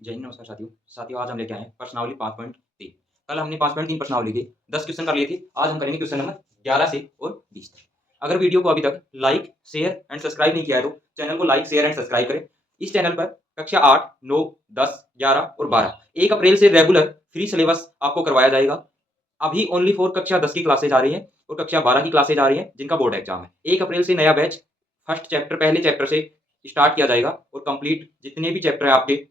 जय हिंद, नमस्कार साथियों। साथियों आज हम लेके आए हैं प्रश्नावली 5.3। कल हमने 5.3 प्रश्नावली के 10 क्वेश्चन कर लिए थे। आज हम करेंगे क्वेश्चन नंबर 11 से और 20 तक। अगर वीडियो को अभी तक लाइक, शेयर एंड सब्सक्राइब नहीं किया है तो चैनल को लाइक, शेयर एंड सब्सक्राइब करें। इस चैनल पर कक्षा 8, 9, 10, 11 और 12 1 अप्रैल से रेगुलर फ्री सिलेबस आपको करवाया जाएगा। अभी ओनली फॉर कक्षा 10 की क्लासेज आ रही हैं और कक्षा 12 की क्लासेज आ रही हैं जिनका बोर्ड एग्जाम है। 1 अप्रैल से नया बैच फर्स्ट चैप्टर पहले चैप्टर से स्टार्ट किया जाएगा और कंप्लीट जितने भी चैप्टर है आपके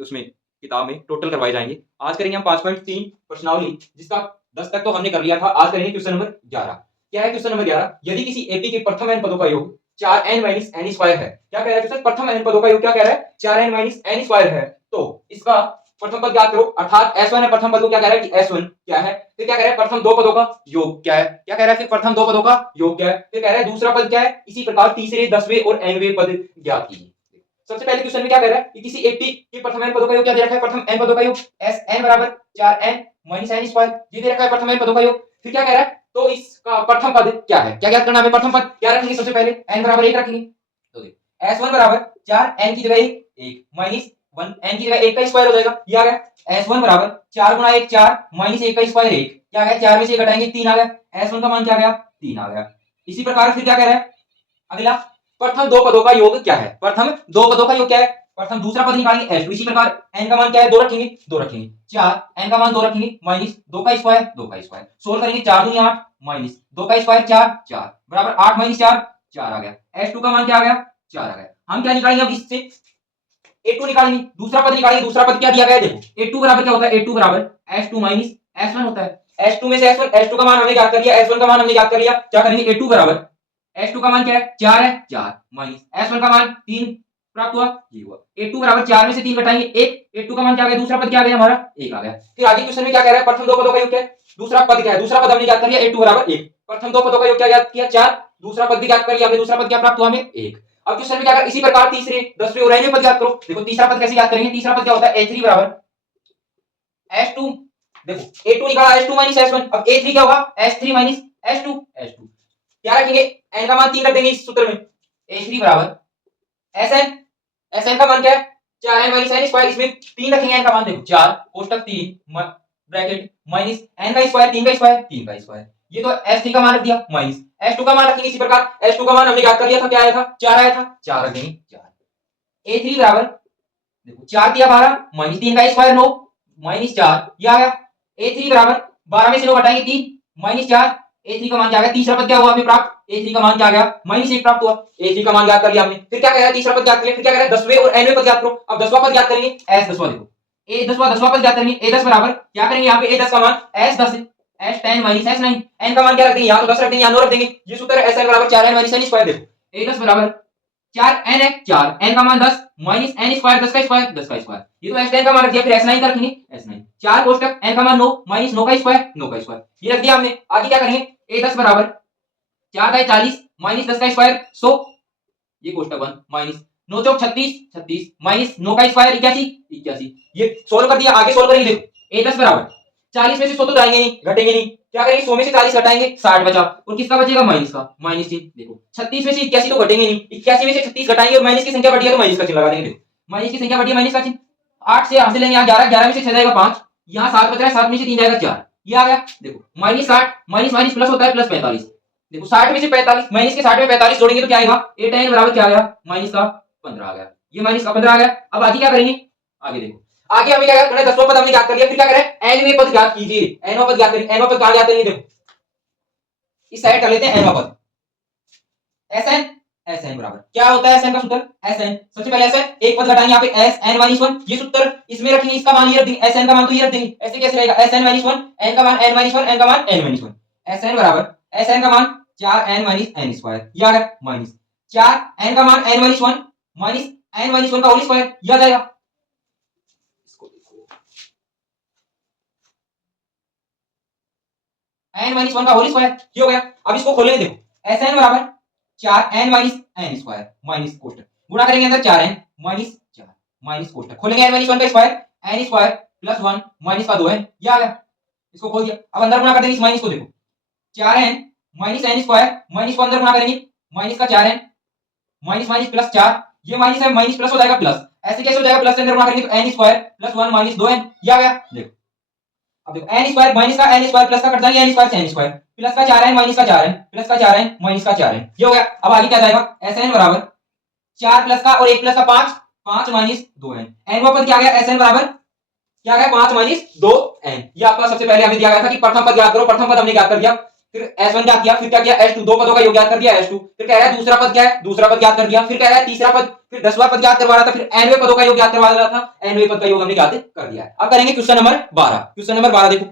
उसमें किताब में टोटल करवाए जाएंगे। आज करेंगे हम 5.3 प्रश्नावली, जिसका 10 तक तो हमने कर लिया था। आज करेंगे क्वेश्चन नंबर 11। क्या है क्वेश्चन नंबर 11? यदि किसी एपी के प्रथम n पदों का योग 4n - n स्क्वायर है। क्या कह रहा है क्वेश्चन? प्रथम n पदों का योग क्या कह रहा है? 4n - n स्क्वायर है। तो इसका प्रथम पद ज्ञात करो, अर्थात S1 है प्रथम पद को। क्या कह रहा है कि S1 क्या है? फिर क्या कह रहा है? प्रथम दो पदों का योग क्या है? क्या कह रहा है? फिर प्रथम दो पदों का योग क्या है? फिर कह रहा है दूसरा पद क्या है? इसी प्रकार तीसरे, 10वें और nवें पद ज्ञात कीजिए। सबसे पहले क्वेश्चन में क्या कह रहा है कि किसी एपी के प्रथम n पदों का योग क्या दे रखा है? प्रथम n पदों का योग Sn बराबर 4n - n स्क्वायर, ये दे रखा है प्रथम n पदों का योग। फिर क्या कह रहा है? तो इसका प्रथम पद क्या है? क्या ज्ञात करना है? प्रथम पद क्या रखेंगे? सबसे पहले n बराबर 1 रखेंगे। तो देख S1 बराबर 4n की जगह 1 माइनस 1 n की जगह 1 का स्क्वायर हो जाएगा। ये आ गया S1 बराबर 4 गुणा 1 4 माइनस 1 का स्क्वायर 1। क्या आ गया? 4 में से 1 घटाएंगे 3 आ गया। S1 का मान क्या आ गया? 3 आ गया। इसी प्रकार फिर क्या कह रहा है अगला? प्रथम दो पदों का योग क्या है? प्रथम दो पदों का योग क्या है? प्रथम दूसरा पद निकालेंगे S2। इसी प्रकार n का मान क्या है? 2 रखेंगे, 2 रखेंगे। 4 n का मान 2 रखेंगे माइनस 2 का स्क्वायर, 2 का स्क्वायर। सोल्व करेंगे 4 दूनी 8 माइनस 2 का स्क्वायर 4 4 बराबर 8 माइनस 4 4 आ गया। S2 का मान क्या आ गया? 4 आ गया। हम क्या निकालेंगे अब इससे? A2 निकालेंगे, दूसरा पद निकालेंगे। दूसरा पद क्या दिया गया है? देखो A2 बराबर क्या होता है? A2 बराबर S2 माइनस S1 होता है। S2 में से S2 का मान हमने ज्ञात कर लिया, S1 का मान हमने ज्ञात कर लिया। क्या करेंगे? A2 बराबर S2 का मान क्या है? 4 है, 4 माइनस S1 का मान 3 प्राप्त हुआ, ये हुआ। A2 बराबर 4 में से 3 घटाएंगे 1। A2 का मान क्या आ गया? दूसरा पद क्या आ गया हमारा? 1 आ गया। फिर आगे क्वेश्चन में क्या कह रहा है? प्रथम दो पदों का योग क्या है? दूसरा पद क्या है? दूसरा पद हमने ज्ञात कर लिया A2 बराबर 1। प्रथम दो पदों का योग क्या ज्ञात किया? 4। दूसरा पद भी ज्ञात कर लिया हमने। दूसरा पद क्या प्राप्त हुआ हमें? 1। अब क्वेश्चन में क्या कर? इसी प्रकार तीसरे, 10वें और nवें पद ज्ञात करो। देखो तीसरा पद कैसे ज्ञात करेंगे? तीसरा पद क्या होता है? A3 बराबर S2। देखो A2 निकाला S2 माइनस S1। अब A3 क्या होगा? S3 minus S2 S2। क्या रखेंगे? n का मान 3 रख देंगे इस सूत्र में। A3 बराबर Sn। Sn का मान क्या है? 4n minus n square. इसमें 3 रखेंगे n का मान। देखो 4 कोष्टक 3 ब्रैकेट माइनस n का स्क्वायर, 3 का स्क्वायर, 3 का स्क्वायर। ये तो S3 का मान रख दिया माइनस S2 का मान रखेंगे। इसी प्रकार S2 का मान हमने ज्ञात कर लिया था। क्या आया था? 4 आया था। 4 रख देंगे 4। A3 बराबर देखो 4 दिया 12 माइनस 3 का स्क्वायर 9 माइनस 4, ये आ गया। A3 बराबर 12 में से 9 घटाएंगे 3 माइनस 4। A3 का मान क्या आ गया? तीसरा पद क्या हुआ हमें प्राप्त? A3 का मान क्या आ गया? माइनस 1 प्राप्त हुआ। A3 का मान ज्ञात कर लिया हमने। फिर क्या कह रहा है? तीसरा पद ज्ञात कर लिया। फिर क्या कह रहा है? 10वें और nवें पद ज्ञात करो। अब 10वां पद ज्ञात करेंगे S10वां। देखो A10वां पद ज्ञात करेंगे। A10 बराबर क्या करेंगे? यहाँ पे A10 का मान S10 S10 minus S9। n का मान क्या रख देंगे? यहाँ तो 10 रख देंगे, यहाँ 9 रख देंगे। ये सूत्र है Sn बराबर 4n माइनस n स्क्वायर। देखो A10 बराबर 4n है, 4 n का मान 10 माइनस n स्क्वायर, 10 का स्क्वायर, 10 का स्क्वायर। ये तो S10 का मान रख दिया। फिर S9 का रखेंगे S9। 4 कोष्टक n का मान 9 माइनस 9 का स्क्वायर, 9 का स्क्वायर, ये रख दिया हमने। आगे क्या करेंगे? A10 बराबर 4 का 40 माइनस 10 का स्क्वायर 100, ये कोष्टक 1 माइनस 9 चौक 36 36 माइनस 9 का स्क्वायर 81 81, ये सोल्व कर दिया। आगे सोल्व करेंगे। देखो A10 बराबर 40 में से 100 तो जाएंगे नहीं, घटेंगे नहीं। क्या करेंगे? 100 में से 40 घटाएंगे 60 बचा, और किसका बचेगा? माइनस का, माइनस चिन्ह। देखो 36 में से 81 तो घटेंगे नहीं, 81 में से 36 घटाएंगे और माइनस की संख्या बढ़ी है तो माइनस का चिन्ह लगा देंगे। देखो माइनस की संख्या बढ़ी है, माइनस का चिन्ह। 8 से यहां से लेंगे, यहाँ 11, 11 में से 6 जाएगा 5, यहाँ 7 बच रहा है, 7 में से 3 जाएगा 4, ये आ गया। देखो माइनस 60 माइनस माइनस प्लस होता है, प्लस 45। देखो 60 में से 45 माइनस के 60 में 45 जोड़ेंगे तो क्या आएगा? A10 बराबर क्या आ गया? माइनस का 15 आ गया। ये माइनस का 15 आ गया। अब आगे क्या करेंगे? आगे देखो, आगे हमें क्या करना है? 10वां पद हमने ज्ञात कर लिया। फिर क्या करें? nवें पद ज्ञात कीजिए। nवां पद ज्ञात करेंगे। nवां पद कहां ज्ञात करेंगे? देखो इस साइड कर लेते हैं nवां पद। Sn Sn बराबर क्या होता है? Sn का सूत्र Sn, सबसे पहले Sn एक पद घटाएंगे यहाँ पे Sn - 1, ये सूत्र इसमें रखेंगे। इसका मान ये रख देंगे, Sn का मान तो ये रख देंगे। ऐसे कैसे रहेगा? Sn - 1, n का मान n - 1, n का मान n - 1। Sn बराबर Sn का मान 4n - n स्क्वायर, ये आ गया माइनस 4 n का मान n - 1 माइनस n - 1 का होल स्क्वायर, ये आ जाएगा। n - 1 का होल स्क्वायर, ये हो गया। अब इसको खोलेंगे। देखो Sn बराबर 4n minus n square minus कोष्टक, गुणा करेंगे अंदर 4n माइनस 4 माइनस कोष्टक, खोलेंगे n - 1 का square, n square plus 1 minus का 2 है, ये आ गया। इसको खोल दिया। अब अंदर गुणा कर देंगे इस माइनस को। देखो 4n minus n square, minus को अंदर गुणा करेंगे, माइनस का 4n माइनस माइनस प्लस 4, ये माइनस है, माइनस प्लस हो जाएगा प्लस, ऐसे कैसे हो जाएगा, प्लस से अंदर गुणा करेंगे तो n square plus 1 minus 2n, ये आ गया। देखो अब देखो n स्क्वायर माइनस का n स्क्वायर प्लस का कट जाएगा n स्क्वायर से n स्क्वायर, प्लस का 4n माइनस का 4n, प्लस का 4n माइनस का 4n, ये हो गया। अब आगे क्या जाएगा, sn बराबर 4 प्लस का और 1 प्लस का 5, 5 माइनस 2n, n वाला पद क्या आ गया, sn बराबर क्या आ गया 5 माइनस 2n। ये आपका सबसे पहले हमें दिया गया था कि प्रथम पद ज्ञात करो, प्रथम पद हमने ज्ञात कर दिया, फिर s1 ज्ञात किया, फिर क्या किया s2, दो पदों का योग ज्ञात कर दिया s2, फिर कह रहा है दूसरा पद क्या है, दूसरा पद ज्ञात कर दिया, फिर कह रहा है तीसरा पद, फिर 10वां पद ज्ञात करवा रहा था, फिर nवें पदों का योग ज्ञात करवा रहा था, nवें पद का योग हमने ज्ञात कर दिया है। अब करेंगे क्वेश्चन नंबर 12। क्वेश्चन नंबर 12 देखो,